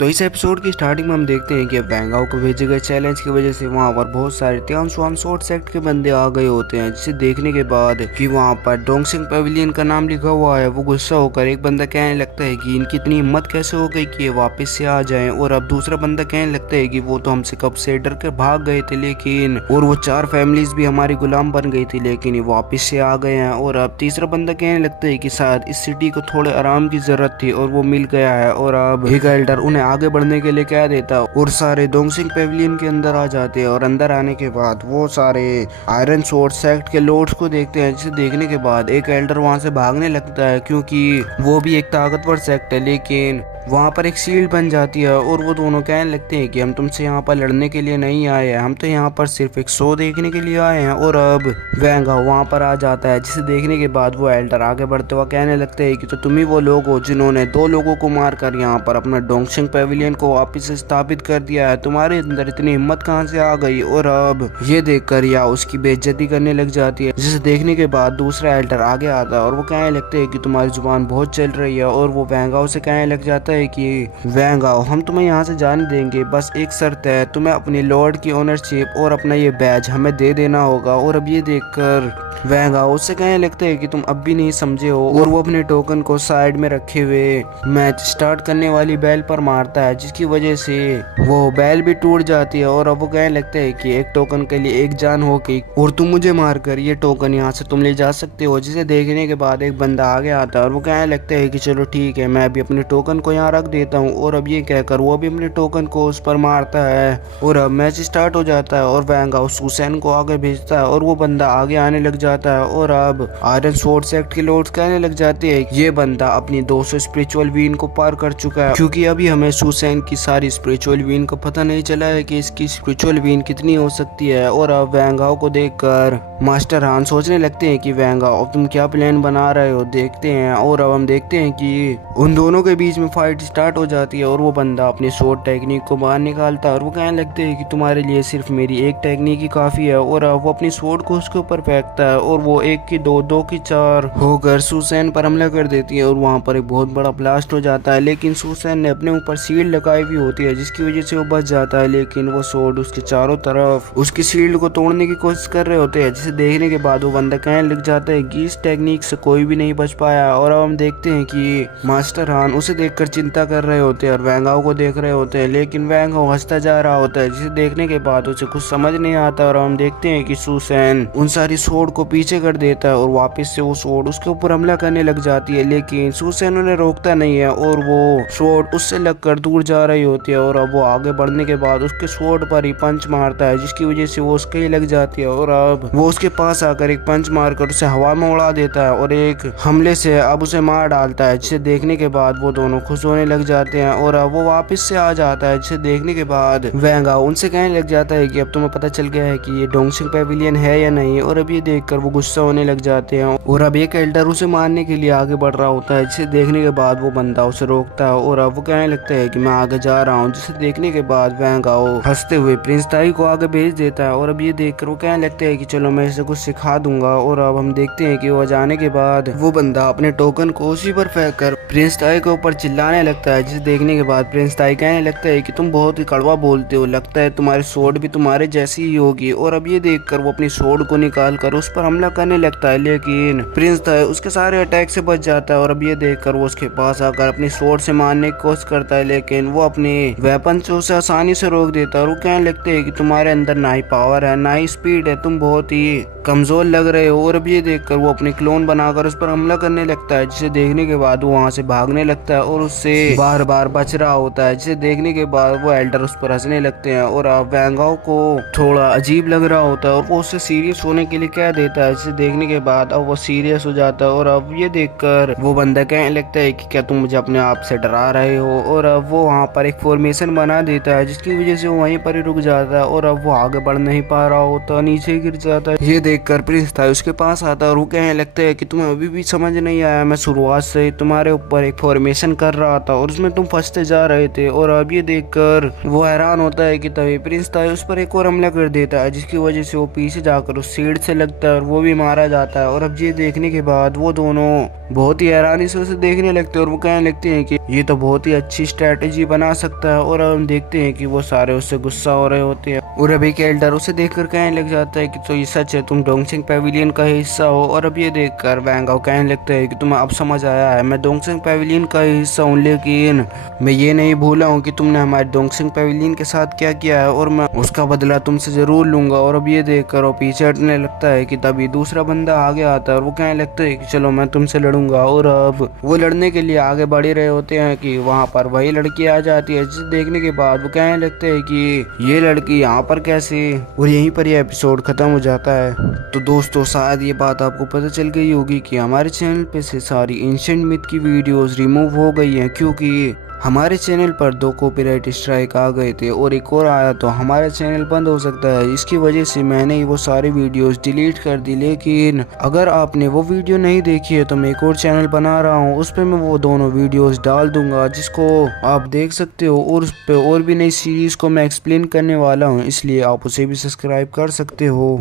तो इस एपिसोड की स्टार्टिंग में हम देखते हैं कि बैंगाओ को भेजे गए चैलेंज की वजह से वहां पर बहुत सारे त्यानसुआन शॉर्ट सेक्ट के बंदे आ गए होते हैं, जिसे देखने के बाद कि वहां पर डोंगसिंग पवेलियन का नाम लिखा हुआ है, वो गुस्सा होकर एक बंदा कहने लगता है कि इनकी इतनी हिम्मत कैसे हो गई कि ये वापस से आ जाएं। और अब दूसरा बंदा कहने लगता है कि वो तो हमसे कब से डर कर भाग गए थे, लेकिन और वो 4 फैमिलीज भी हमारी गुलाम बन गई थी, लेकिन ये वापस से आ गए हैं। और अब तीसरा बंदा कहने लगता है कि शायद इस सिटी को थोड़े आराम की जरूरत थी और वो मिल गया है। और अब एक एल्डर उन्हें आगे बढ़ने के लिए कह देता और सारे डोंगसिंग पेविलियन के अंदर आ जाते हैं। और अंदर आने के बाद वो सारे आयरन स्वॉर्ड सेक्ट के लॉर्ड्स को देखते हैं, जिसे देखने के बाद एक एल्डर वहां से भागने लगता है, क्योंकि वो भी एक ताकतवर सेक्ट है। लेकिन वहाँ पर एक शील्ड बन जाती है और वो दोनों कहने लगते हैं कि हम तुमसे यहाँ पर लड़ने के लिए नहीं आए हैं, हम तो यहाँ पर सिर्फ एक शो देखने के लिए आए हैं। और अब वैंगा वहाँ पर आ जाता है, जिसे देखने के बाद वो एल्डर आगे बढ़ते हुए कहने लगते हैं कि तो तुम ही वो लोग हो जिन्होंने 2 लोगों को मारकर यहाँ पर अपना डोंगसिंग पेविलियन को वापस से स्थापित कर दिया है, तुम्हारे अंदर इतनी हिम्मत कहाँ से आ गई। और अब ये देखकर या उसकी बेइज्जती करने लग जाती है, जिसे देखने के बाद दूसरा एल्डर आगे आता है और वो कहने लगते हैं कि तुम्हारी जुबान बहुत चल रही है। और वो वैंगाओ से कहने लग जाता है कि वैंगाओ, हम तुम्हें यहाँ से जाने देंगे, बस एक शर्त है, तुम्हें अपनी लॉर्ड की ओनरशिप और अपना ये बैज हमें दे देना होगा। और अब ये देखकर वैंगाओ उससे कहने लगते हैं कि तुम अब भी नहीं समझे हो, और वो अपने टोकन को साइड में रखे हुए मैच स्टार्ट करने वाली बैल पर मारता है, जिसकी वजह से वो बैल भी टूट जाती है। और अब वो कहने लगते हैं कि एक टोकन के लिए एक जान हो गई और तुम मुझे मारकर ये टोकन यहाँ से तुम ले जा सकते हो। जिसे देखने के बाद एक बंदा आगे आता है और वो कहने लगता है कि चलो ठीक है, मैं भी अपने टोकन को यहाँ रख देता हूँ। और अब ये कहकर वो भी अपने टोकन को उस पर मारता है और अब मैच स्टार्ट हो जाता है और वैंगाओ सुसैन को आगे भेजता है और वो बंदा आगे आने लग जाता है। और अब आयरन स्वॉर्ड सेक्ट के लॉर्ड्स कहने लग जाते हैं ये बंदा अपनी 200 स्पिरिचुअल वीन को पार कर चुका है, क्योंकि अभी हमें सुसैन की सारी स्पिरिचुअल वीन को पता नहीं चला है कि इसकी स्पिरिचुअल वीन कितनी हो सकती है। और अब वैंगाओ को देखकर मास्टर हान सोचने लगते हैं कि वैंगाओ अब तुम क्या प्लान बना रहे हो, देखते हैं। और अब हम देखते हैं कि उन दोनों के बीच में फाइट स्टार्ट हो जाती है और वो बंदा अपनी शॉर्ट टेक्निक को बाहर निकालता है और वो कहने लगते हैं कि तुम्हारे लिए सिर्फ मेरी एक टेक्निक ही काफी है। और अब वो अपनी शॉर्ट को उसके ऊपर फेंकता है और वो 1 की 2, 2 की 4 होकर सुसैन पर हमला कर देती है और वहाँ पर एक बहुत बड़ा ब्लास्ट हो जाता है। लेकिन सुसैन ने अपने ऊपर शील्ड लगाई हुई होती है, जिसकी वजह से वो बच जाता है, लेकिन वो स्वॉर्ड उसके चारों तरफ उसकी शील्ड को तोड़ने की कोशिश कर रहे होते हैं, जिसे देखने के बाद वो बंदा कहने लग जाता है कि इस टेक्निक से कोई भी नहीं बच पाया। और अब हम देखते हैं कि मास्टर हान उसे देखकर चिंता कर रहे होते हैं और वैंगाओ को देख रहे होते हैं, लेकिन वैंगाओ हंसता जा रहा होता है, जिसे देखने के बाद उसे कुछ समझ नहीं आता। और हम देखते हैं कि सुसैन उन सारी स्वॉर्ड को पीछे कर देता है और वापस से वो स्वॉर्ड उसके ऊपर हमला करने लग जाती है, लेकिन सुसैन उन्हें रोकता नहीं है और वो स्वॉर्ड उससे लगकर दूर जा रही होती है। और अब वो आगे बढ़ने के बाद उसके स्वॉर्ड पर ही पंच मारता है, जिसकी वजह से वो उसके ही लग जाती है। और अब वो उसके पास आकर एक पंच मारकर उसे हवा में उड़ा देता है और एक हमले से अब उसे मार डालता है, जिसे देखने के बाद वो दोनों खुश होने लग जाते हैं। और अब वो वापस से आ जाता है, जिसे देखने के बाद वैंगा उनसे कहने लग जाता है कि अब तुम्हें पता चल गया है कि ये डोंगसिंग पेविलियन है या नहीं। और अब ये देखकर वो गुस्सा होने लग जाते हैं और अब एक एल्डर उसे मारने के लिए आगे बढ़ रहा होता है, जिसे देखने के बाद वो बंदा उसे रोकता है और अब वो कहने लगता है कि मैं आगे जा रहा हूँ, जिसे देखने के बाद वैंगाओ हंसते हुए प्रिंस ताई को आगे भेज देता है। और अब ये देखकर वो कहने लगता है कि चलो मैं इसे कुछ सिखा दूंगा। और अब हम देखते हैं कि वो जाने के बाद वो बंदा अपने टोकन को उसी पर फेंक कर प्रिंस ताई के ऊपर चिल्लाने लगता है, जिसे देखने के बाद प्रिंस ताई कहने लगता है कि तुम बहुत ही कड़वा बोलते हो, लगता है तुम्हारी स्वॉर्ड भी तुम्हारे जैसी ही होगी। और अब ये देखकर वो अपनी स्वॉर्ड को निकाल कर उस पर हमला करने लगता है, लेकिन प्रिंस ताई उसके सारे अटैक से बच जाता है। और अब ये देखकर वो उसके पास आकर अपनी स्वॉर्ड से मारने की कोशिश करता है, लेकिन वो अपने वेपन से उसे आसानी से रोक देता है और वो कहने लगते हैं कि तुम्हारे अंदर ना ही पावर है ना ही स्पीड है, तुम बहुत ही कमजोर लग रहे हो। और अब ये देखकर वो अपने क्लोन बनाकर उस पर हमला करने लगता है, जिसे देखने के बाद वो वहां से भागने लगता है और उससे बार बार बच रहा होता है, जिसे देखने के बाद वो एल्डर उस पर हंसने लगते हैं। और अब वैंगाओ को थोड़ा अजीब लग रहा होता है और वो उससे सीरियस होने के लिए कह देता है, जिसे देखने के बाद अब वो सीरियस हो जाता है। और अब ये देखकर वो बंदा कहने लगता है कि क्या तुम मुझे अपने आप से डरा रहे हो। और अब वो वहाँ पर एक फॉर्मेशन बना देता है, जिसकी वजह से वो वहीं पर ही रुक जाता है और अब वो आगे बढ़ नहीं पा रहा होता, नीचे गिर जाता है, ये देखकर प्रिंस था उसके पास आता है और वो कहने लगता है कि तुम्हें अभी भी समझ नहीं आया, मैं शुरुआत से ही तुम्हारे ऊपर एक फॉर्मेशन कर रहा था और उसमें तुम फंसते जा रहे थे। और अब ये देखकर वो हैरान होता है कि तभी प्रिंस था उस पर एक और हमला कर देता है, जिसकी वजह से वो पीछे जाकर उस सीट से लगता है और वो भी मारा जाता है। और अब ये देखने के बाद वो दोनों बहुत ही हैरानी से उसे देखने लगते हैं और वो कहने लगते हैं कि ये तो बहुत ही अच्छी स्ट्रेटेजी बना सकता है। और अब हम देखते हैं कि वो सारे उससे गुस्सा हो रहे होते हैं और अभी केल्डर उसे देखकर कहने लग जाता है कि तो ये सच है, तुम डोंगसिंग पेविलियन का हिस्सा हो। और अब ये देखकर वैंग हाओ कहने लगता है कि तुम्हें अब समझ आया है, मैं डोंगसिंग पेविलियन का हिस्सा हूँ, लेकिन मैं ये नहीं भूला हूँ कि तुमने हमारे डोंगसिंग पेविलियन के साथ क्या किया है और मैं उसका बदला तुमसे जरूर लूंगा। और अब ये देखकर वो पीछे हटने लगता है कि तभी दूसरा बंदा आगे आता है और वो कहने लगता है कि चलो मैं तुमसे लड़ूंगा। और अब वो लड़ने के लिए आगे बढ़ ही रहे होते हैं कि वहाँ पर वही लड़की आ जाती है, जिसे देखने के बाद वो कहने लगते हैं कि ये लड़की यहाँ पर कैसे। और यहीं पर यह एपिसोड खत्म हो जाता है। तो दोस्तों शायद ये बात आपको पता चल गई होगी कि हमारे चैनल पे से सारी एंशिएंट मिथ की वीडियोस रिमूव हो गई हैं, क्योंकि हमारे चैनल पर 2 कॉपीराइट स्ट्राइक आ गए थे और एक और आया तो हमारा चैनल बंद हो सकता है। इसकी वजह से मैंने ही वो सारी वीडियोस डिलीट कर दी, लेकिन अगर आपने वो वीडियो नहीं देखी है तो मैं एक और चैनल बना रहा हूँ, उस पर मैं वो दोनों वीडियोस डाल दूंगा जिसको आप देख सकते हो। और उस पर और भी नई सीरीज को मैं एक्सप्लेन करने वाला हूँ, इसलिए आप उसे भी सब्सक्राइब कर सकते हो।